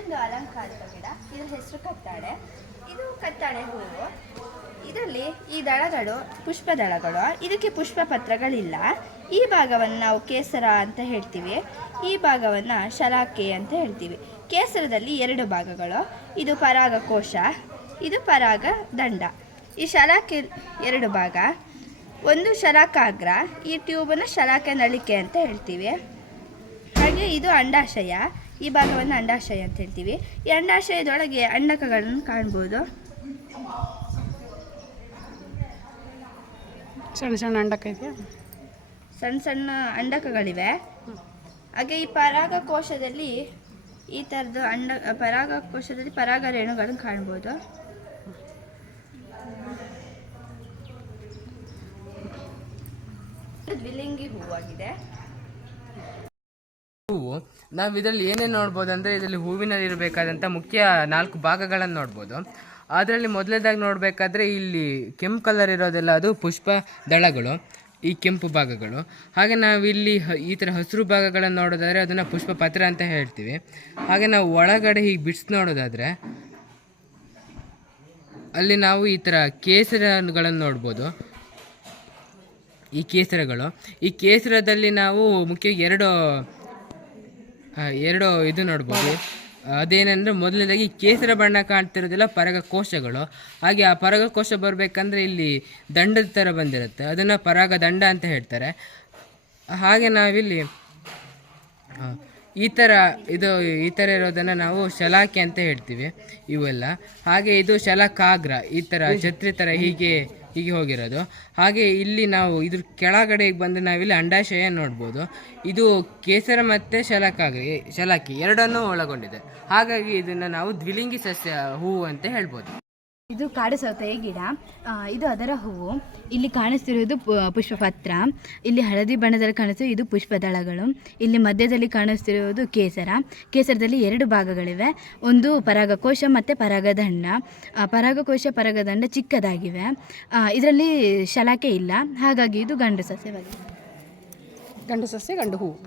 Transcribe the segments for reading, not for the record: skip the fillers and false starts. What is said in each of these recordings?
ಇದೊಂದು ಅಲಂಕಾರಿಕ ಗಿಡ. ಇದರ ಹೆಸರು ಕತ್ತಾಳೆ. ಇದು ಕತ್ತಾಳೆ ಹೂವು. ಇದರಲ್ಲಿ ಈ ದಳಗಳು ಪುಷ್ಪ ದಳಗಳು. ಇದಕ್ಕೆ ಪುಷ್ಪ ಪತ್ರಗಳಿಲ್ಲ. ಈ ಭಾಗವನ್ನು ನಾವು ಕೇಸರ ಅಂತ ಹೇಳ್ತೀವಿ, ಈ ಭಾಗವನ್ನು ಶಲಾಕೆ ಅಂತ ಹೇಳ್ತೀವಿ. ಕೇಸರದಲ್ಲಿ 2 ಭಾಗಗಳು. ಇದು ಪರಾಗಕೋಶ, ಇದು ಪರಾಗ ದಂಡ. ಈ ಶಲಾಕೆ 2 ಭಾಗ. ಒಂದು ಶಲಾಕಾಗ್ರ, ಈ ಟ್ಯೂಬನ್ನು ಶಲಾಕೆ ನಳಿಕೆ ಅಂತ ಹೇಳ್ತೀವಿ. ಹಾಗೆ ಇದು ಅಂಡಾಶಯ, ಈ ಭಾಗವನ್ನು ಅಂಡಾಶಯ ಅಂತ ಹೇಳ್ತೀವಿ. ಈ ಅಂಡಾಶಯದೊಳಗೆ ಅಂಡಕಗಳನ್ನು ಕಾಣ್ಬೋದು. ಸಣ್ಣ ಸಣ್ಣ ಅಂಡಕ ಇದೆಯಾ? ಸಣ್ಣ ಸಣ್ಣ ಅಂಡಕಗಳಿವೆ. ಹಾಗೆ ಈ ಪರಾಗಕೋಶದಲ್ಲಿ ಈ ಥರದ್ದು ಪರಾಗಕೋಶದಲ್ಲಿ ಪರಾಗ ರೇಣುಗಳನ್ನು ಕಾಣ್ಬೋದು. ದ್ವಿಲಿಂಗಿ ಹೂವಾಗಿದೆ. ಹೂವು ನಾವು ಇದರಲ್ಲಿ ಏನೇನು ನೋಡ್ಬೋದು ಅಂದರೆ, ಇದರಲ್ಲಿ ಹೂವಿನಲ್ಲಿ ಇರಬೇಕಾದಂಥ ಮುಖ್ಯ 4 ಭಾಗಗಳನ್ನು ನೋಡ್ಬೋದು. ಅದರಲ್ಲಿ ಮೊದಲನೇದಾಗಿ ನೋಡಬೇಕಾದ್ರೆ ಇಲ್ಲಿ ಕೆಂಪು ಕಲರ್ ಇರೋದೆಲ್ಲ ಅದು ಪುಷ್ಪ ದಳಗಳು, ಈ ಕೆಂಪು ಭಾಗಗಳು. ಹಾಗೆ ನಾವು ಇಲ್ಲಿ ಈ ಥರ ಹಸಿರು ಭಾಗಗಳನ್ನು ನೋಡೋದಾದರೆ ಅದನ್ನು ಪುಷ್ಪ ಪತ್ರ ಅಂತ ಹೇಳ್ತೀವಿ. ಹಾಗೆ ನಾವು ಒಳಗಡೆ ಹೀಗೆ ಬಿಡಿಸಿ ನೋಡೋದಾದರೆ ಅಲ್ಲಿ ನಾವು ಈ ಥರ ಕೇಸರಗಳನ್ನು ನೋಡ್ಬೋದು. ಈ ಕೇಸರಗಳು, ಈ ಕೇಸರದಲ್ಲಿ ನಾವು ಮುಖ್ಯ ಎರಡು ಇದು ನೋಡ್ಬೋದು. ಅದೇನೆಂದರೆ, ಮೊದಲನೇದಾಗಿ ಕೇಸರ ಬಣ್ಣ ಕಾಣ್ತಿರೋದಿಲ್ಲ ಪರಾಗಕೋಶಗಳು. ಹಾಗೆ ಆ ಪರಾಗಕೋಶ ಬರಬೇಕಂದ್ರೆ ಇಲ್ಲಿ ದಂಡದ ಥರ ಬಂದಿರುತ್ತೆ, ಅದನ್ನು ಪರಾಗ ದಂಡ ಅಂತ ಹೇಳ್ತಾರೆ. ಹಾಗೆ ನಾವಿಲ್ಲಿ ಈ ಥರ ಇರೋದನ್ನು ನಾವು ಶಲಾಕೆ ಅಂತ ಹೇಳ್ತೀವಿ ಇವೆಲ್ಲ. ಹಾಗೆ ಇದು ಶಲಾಕಾಗ್ರ, ಈ ಥರ ಛತ್ರಿ ಥರ ಹೀಗೆ ಹೋಗಿರೋದು. ಹಾಗೆ ಇಲ್ಲಿ ನಾವು ಇದ್ರ ಕೆಳಗಡೆ ಬಂದು ನಾವಿಲ್ಲಿ ಅಂಡಾಶಯ ನೋಡ್ಬೋದು. ಇದು ಕೇಸರ ಮತ್ತು ಶಲಾಕಿ ಎರಡನ್ನೂ ಒಳಗೊಂಡಿದೆ. ಹಾಗಾಗಿ ಇದನ್ನು ನಾವು ದ್ವಿಲಿಂಗಿ ಸಸ್ಯ ಹೂವು ಅಂತ ಹೇಳ್ಬೋದು. ಇದು ಕಾಡು ಸೌತೆಯ ಗಿಡ. ಇದು ಅದರ ಹೂವು. ಇಲ್ಲಿ ಕಾಣಿಸ್ತಿರುವುದು ಪುಷ್ಪಪತ್ರ. ಇಲ್ಲಿ ಹಳದಿ ಬಣ್ಣದಲ್ಲಿ ಕಾಣಿಸ್ತಿರೋದು ಇದು ಪುಷ್ಪದಳಗಳು. ಇಲ್ಲಿ ಮಧ್ಯದಲ್ಲಿ ಕಾಣಿಸ್ತಿರುವುದು ಕೇಸರದಲ್ಲಿ 2 ಭಾಗಗಳಿವೆ. ಒಂದು ಪರಾಗಕೋಶ ಮತ್ತು ಪರಾಗದಂಡ. ಪರಾಗಕೋಶ ಪರಾಗದಂಡ ಚಿಕ್ಕದಾಗಿವೆ. ಇದರಲ್ಲಿ ಶಲಾಕೆ ಇಲ್ಲ, ಹಾಗಾಗಿ ಇದು ಗಂಡು ಸಸ್ಯವಾಗಿದೆ. ಗಂಡು ಸಸ್ಯ, ಗಂಡು ಹೂವು.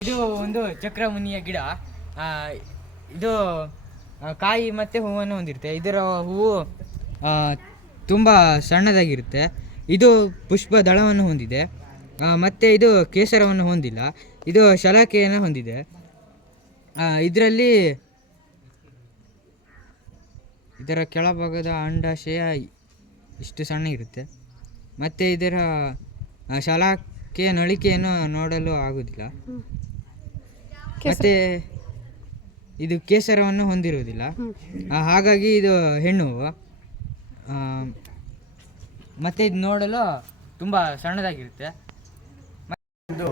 ಇದು ಒಂದು ಚಕ್ರಮುನಿಯ ಗಿಡ. ಇದು ಕಾಯಿ ಮತ್ತು ಹೂವನ್ನು ಹೊಂದಿರುತ್ತೆ. ಇದರ ಹೂವು ತುಂಬ ಸಣ್ಣದಾಗಿರುತ್ತೆ. ಇದು ಪುಷ್ಪ ದಳವನ್ನು ಹೊಂದಿದೆ ಮತ್ತು ಇದು ಕೇಸರವನ್ನು ಹೊಂದಿಲ್ಲ. ಇದು ಶಲಾಕೆಯನ್ನು ಹೊಂದಿದೆ. ಇದರ ಕೆಳಭಾಗದ ಅಂಡಾಶಯ ಇಷ್ಟು ಸಣ್ಣ ಇರುತ್ತೆ ಮತ್ತು ಇದರ ಶಲಾಕೆಯ ನಳಿಕೆಯನ್ನು ನೋಡಲು ಆಗುವುದಿಲ್ಲ. ಮತ್ತು ಇದು ಕೇಸರವನ್ನು ಹೊಂದಿರುವುದಿಲ್ಲ, ಹಾಗಾಗಿ ಇದು ಹೆಣ್ಣು ಹೂವು. ಮತ್ತು ಇದು ನೋಡಲು ತುಂಬ ಸಣ್ಣದಾಗಿರುತ್ತೆ. ಇದು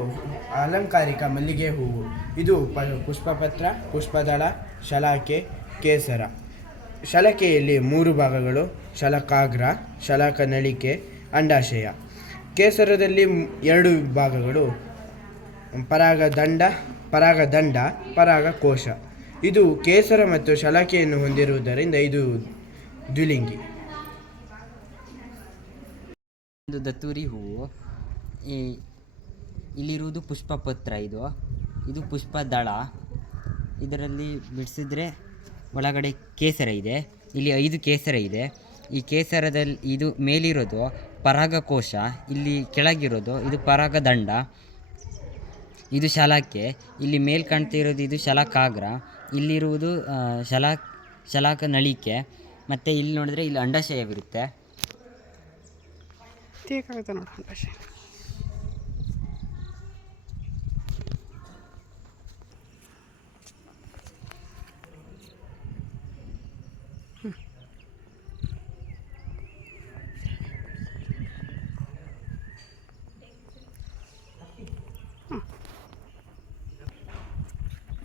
ಅಲಂಕಾರಿಕ ಮಲ್ಲಿಗೆ ಹೂವು. ಇದು ಪುಷ್ಪಪತ್ರ, ಪುಷ್ಪದಳ, ಶಲಾಕೆ, ಕೇಸರ. ಶಲಾಕೆಯಲ್ಲಿ 3 ಭಾಗಗಳು: ಶಲಾಕಾಗ್ರ, ಶಲಾಕ ನಳಿಕೆ, ಅಂಡಾಶಯ. ಕೇಸರದಲ್ಲಿ 2 ಭಾಗಗಳು: ಪರಾಗದಂಡ, ಪರಾಗಕೋಶ. ಇದು ಕೇಸರ ಮತ್ತು ಶಲಾಕೆಯನ್ನು ಹೊಂದಿರುವುದರಿಂದ ಇದು ದ್ವಿಲಿಂಗಿ. ಒಂದು ದತ್ತೂರಿ ಹೂವು. ಇಲ್ಲಿರುವುದು ಪುಷ್ಪಪತ್ರ. ಇದು ಪುಷ್ಪದಳ. ಇದರಲ್ಲಿ ಬಿಡಿಸಿದ್ರೆ ಒಳಗಡೆ ಕೇಸರ ಇದೆ. ಇಲ್ಲಿ 5 ಕೇಸರ ಇದೆ. ಈ ಕೇಸರದಲ್ಲಿ ಇದು ಮೇಲಿರೋದು ಪರಾಗಕೋಶ, ಇಲ್ಲಿ ಕೆಳಗಿರೋದು ಇದು ಪರಾಗದಂಡ, ಇದು ಶಲಾಕೆ. ಇಲ್ಲಿ ಮೇಲ್ ಕಾಣ್ತಿರೋದು ಇದು ಶಲಾಕಾಗ್ರ. ಇಲ್ಲಿರುವುದು ಶಲಾಕ ನಳಿಕೆ. ಮತ್ತು ಇಲ್ಲಿ ನೋಡಿದ್ರೆ ಇಲ್ಲಿ ಅಂಡಾಶಯವಿರುತ್ತೆ. ಅಂಡಾಶಯ.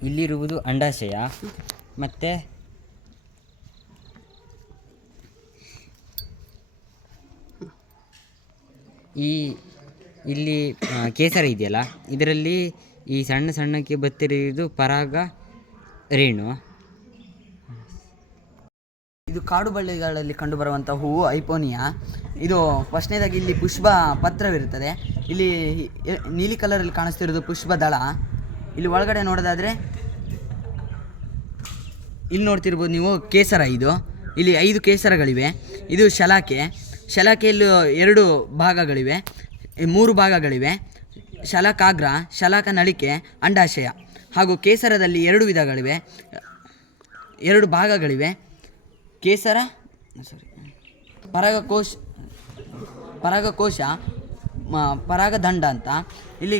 ಇಲ್ಲಿರುವುದು ಅಂಡಾಶಯ. ಮತ್ತು ಇಲ್ಲಿ ಕೇಸರ ಇದೆಯಲ್ಲ, ಇದರಲ್ಲಿ ಈ ಸಣ್ಣಕ್ಕೆ ಬತ್ತಿರುವುದು ಪರಾಗ ರೇಣು. ಇದು ಕಾಡು ಬಳ್ಳಿಗಳಲ್ಲಿ ಕಂಡುಬರುವಂಥ ಹೂವು ಐಪೋನಿಯಾ. ಇದು ಫಸ್ಟ್ನೇದಾಗಿ ಇಲ್ಲಿ ಪುಷ್ಪ ಪತ್ರವಿರುತ್ತದೆ. ಇಲ್ಲಿ ನೀಲಿ ಕಲರಲ್ಲಿ ಕಾಣಿಸ್ತಿರೋದು ಪುಷ್ಪದಳ. ಇಲ್ಲಿ ಒಳಗಡೆ ನೋಡೋದಾದರೆ ಇಲ್ಲಿ ನೋಡ್ತಿರ್ಬೋದು ನೀವು ಕೇಸರ. ಇಲ್ಲಿ 5 ಕೇಸರಗಳಿವೆ. ಇದು ಶಲಾಕೆಯಲ್ಲಿ 2 ಭಾಗಗಳಿವೆ, 3 ಭಾಗಗಳಿವೆ. ಶಲಾಕಾಗ್ರ, ಶಲಾಕ ನಳಿಕೆ, ಅಂಡಾಶಯ. ಹಾಗೂ ಕೇಸರದಲ್ಲಿ 2 ವಿಧಗಳಿವೆ, 2 ಭಾಗಗಳಿವೆ. ಕೇಸರ ಪರಾಗಕೋಶ, ಪರಾಗದಂಡ ಅಂತ. ಇಲ್ಲಿ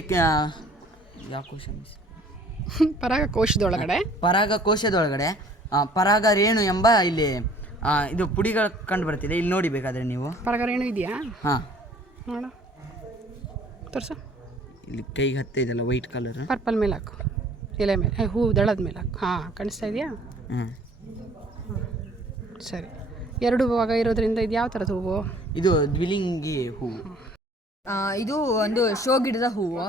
ಯಾವ ಕೋಶ? ಪರಾಗಕೋಶದೊಳಗಡೆ ಪರಾಗ ರೇಣು ಎಂಬ ಇಲ್ಲಿ ಇದು ಪುಡಿಗಳು ಕಂಡು ಬರ್ತಿದೆ. ಇಲ್ಲಿ ನೋಡಿ ಬೇಕಾದರೆ ನೀವು. ಪರಾಗರೇಣು ಇದೆಯಾ? ಹಾಂ, ನೋಡು ತೋರಿಸು. ಇಲ್ಲಿ ಕೈಗೆ ಹತ್ತ ಇದೆಲ್ಲ ವೈಟ್ ಕಲರ್. ಪರ್ಪಲ್ ಮೇಲೆ ಹಾಕು, ಎಲೆ ಮೇಲೆ, ಹೂ ದಳದ ಮೇಲೆ ಹಾಕು. ಹಾಂ, ಕಾಣಿಸ್ತಾ ಇದೆಯಾ? ಹ್ಞೂ, ಸರಿ. 2 ಭಾಗ ಇರೋದ್ರಿಂದ ಇದು ಯಾವ ಥರದ ಹೂವು? ಇದು ದ್ವಿಲಿಂಗಿ ಹೂವು. ಇದು ಒಂದು ಶೋ ಗಿಡದ ಹೂವು.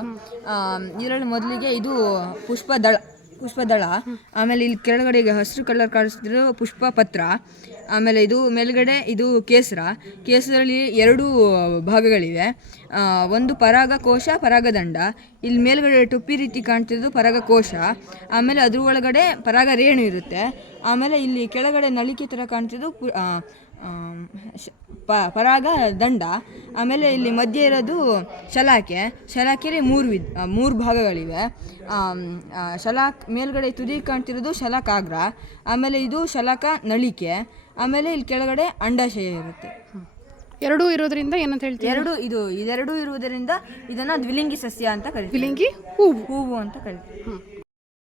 ಇದರಲ್ಲಿ ಮೊದಲಿಗೆ ಇದು ಪುಷ್ಪದಳ, ಆಮೇಲೆ ಇಲ್ಲಿ ಕೆಳಗಡೆ ಹಸಿರು ಕಲರ್ ಕಾಣಿಸ್ತಿರೋ ಪುಷ್ಪ ಪತ್ರ, ಆಮೇಲೆ ಇದು ಮೇಲ್ಗಡೆ ಇದು ಕೇಸರಲ್ಲಿ 2 ಭಾಗಗಳಿವೆ. ಒಂದು ಪರಾಗಕೋಶ, ಪರಾಗದಂಡ. ಇಲ್ಲಿ ಮೇಲ್ಗಡೆ ಟೊಪ್ಪಿ ರೀತಿ ಕಾಣ್ತಿರೋದು ಪರಾಗಕೋಶ, ಆಮೇಲೆ ಅದ್ರ ಒಳಗಡೆ ಪರಾಗ ರೇಣು ಇರುತ್ತೆ. ಆಮೇಲೆ ಇಲ್ಲಿ ಕೆಳಗಡೆ ನಳಿಕೆ ಥರ ಕಾಣ್ತಿರೋದು ಪರಾಗ ದಂಡ. ಆಮೇಲೆ ಇಲ್ಲಿ ಮಧ್ಯೆ ಇರೋದು ಶಲಾಕೆಯಲ್ಲಿ 3 ಭಾಗಗಳಿವೆ. ಮೇಲ್ಗಡೆ ತುದಿ ಕಾಣ್ತಿರೋದು ಶಲಾಕಾಗ್ರ, ಆಮೇಲೆ ಇದು ಶಲಾಕ ನಳಿಕೆ, ಆಮೇಲೆ ಇಲ್ಲಿ ಕೆಳಗಡೆ ಅಂಡಾಶಯ ಇರುತ್ತೆ. 2 ಇರೋದ್ರಿಂದ ಏನಂತ ಹೇಳ್ತೀವಿ? ಇದೆರಡು ಇರುವುದರಿಂದ ಇದನ್ನು ದ್ವಿಲಿಂಗಿ ಸಸ್ಯ ಅಂತ ಕರಿತೀವಿ. ದ್ವಿಲಿಂಗಿ ಹೂವು ಅಂತ ಕರಿತೀವಿ.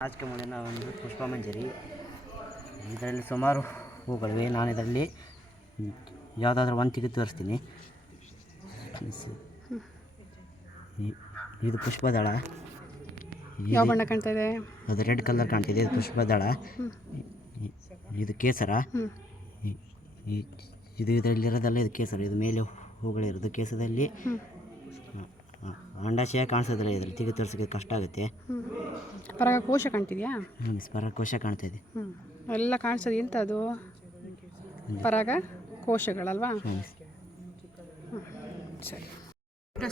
ರಾಜಕಮಲಿನ ಒಂದು ಪುಷ್ಪಮಂಜರಿ. ಇದರಲ್ಲಿ ಸುಮಾರು ಹೂಗಳಿವೆ. ನಾನು ಇದರಲ್ಲಿ ಯಾವುದಾದ್ರೂ ಒಂದು ತೆಗೆದು ತೋರಿಸ್ತೀನಿ. ಇದು ಪುಷ್ಪದಳ. ಯಾವ ಬಣ್ಣ ಕಾಣ್ತಾ ಇದೆ? ಅದು ರೆಡ್ ಕಲರ್ ಕಾಣ್ತಿದೆ. ಇದು ಪುಷ್ಪದಳ. ಇದು ಕೇಸರ. ಇದು ಇದರಲ್ಲಿರೋದಲ್ಲ, ಇದು ಕೇಸರ. ಇದು ಮೇಲೆ ಹೂಗಳಿರೋದು. ಕೇಸರದಲ್ಲಿ ಅಂಡಾಶಯ ಕಾಣಿಸೋದಿಲ್ಲ. ಇದರಲ್ಲಿ ತೆಗೆದು ತೋರಿಸೋಕ್ಕೆ ಕಷ್ಟ ಆಗುತ್ತೆ. ಪರಾಗಕೋಶ ಕಾಣ್ತಿದ್ಯಾ? ಪರಾಗಕೋಶ ಕಾಣ್ತಾ ಇದೆ. ಎಲ್ಲ ಕಾಣಿಸೋದು ಎಂತ ಅದು? ಪರಾಗ ಕೋಶಗಳಲ್ವಾ? ಸರಿ.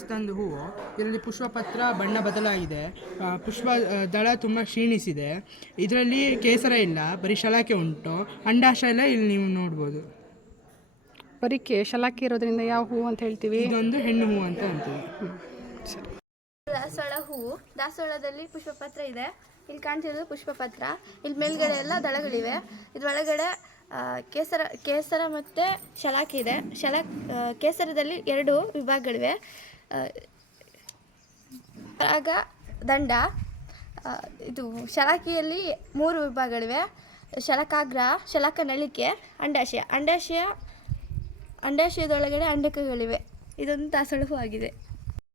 ತಂದು ಹೂವು. ಇದರಲ್ಲಿ ಪುಷ್ಪಪತ್ರ ಬಣ್ಣ ಬದಲಾಗಿದೆ. ಪುಷ್ಪ ದಳ ತುಂಬ ಕ್ಷೀಣಿಸಿದೆ. ಇದರಲ್ಲಿ ಕೇಸರ ಇಲ್ಲ, ಬರೀ ಶಲಾಕೆ ಉಂಟು. ಅಂಡಾಶಯ ಎಲ್ಲ ಇಲ್ಲಿ ನೀವು ನೋಡ್ಬೋದು. ಬರೀ ಶಲಾಕೆ ಇರೋದ್ರಿಂದ ಯಾವ ಹೂವು ಅಂತ ಹೇಳ್ತೀವಿ? ಇದೊಂದು ಹೆಣ್ಣು ಹೂವು ಅಂತ ಅಂತೀವಿ. ಸರಿ. ದಾಸವಾಳ ಹೂವು. ದಾಸವಾಳದಲ್ಲಿ ಪುಷ್ಪಪತ್ರ ಇದೆ. ಇಲ್ಲಿ ಕಾಣ್ತಿರೋದು ಪುಷ್ಪಪತ್ರ. ಇಲ್ಲಿ ಮೇಲ್ಗಡೆ ಎಲ್ಲ ದಳಗಳಿವೆ. ಇದರೊಳಗಡೆ ಕೇಸರ ಮತ್ತು ಶಲಾಕೆ ಇದೆ. ಕೇಸರದಲ್ಲಿ 2 ವಿಭಾಗಗಳಿವೆ. ಪರಾಗ ದಂಡ. ಇದು ಶಲಾಕೆಯಲ್ಲಿ 3 ವಿಭಾಗಗಳಿವೆ. ಶಲಾಕಾಗ್ರ, ಶಲಾಕ ನಳಿಕೆ, ಅಂಡಾಶಯದೊಳಗಡೆ ಅಂಡಕಗಳಿವೆ. ಇದೊಂದು ದಾಸವಾಳ ಹೂ ಆಗಿದೆ.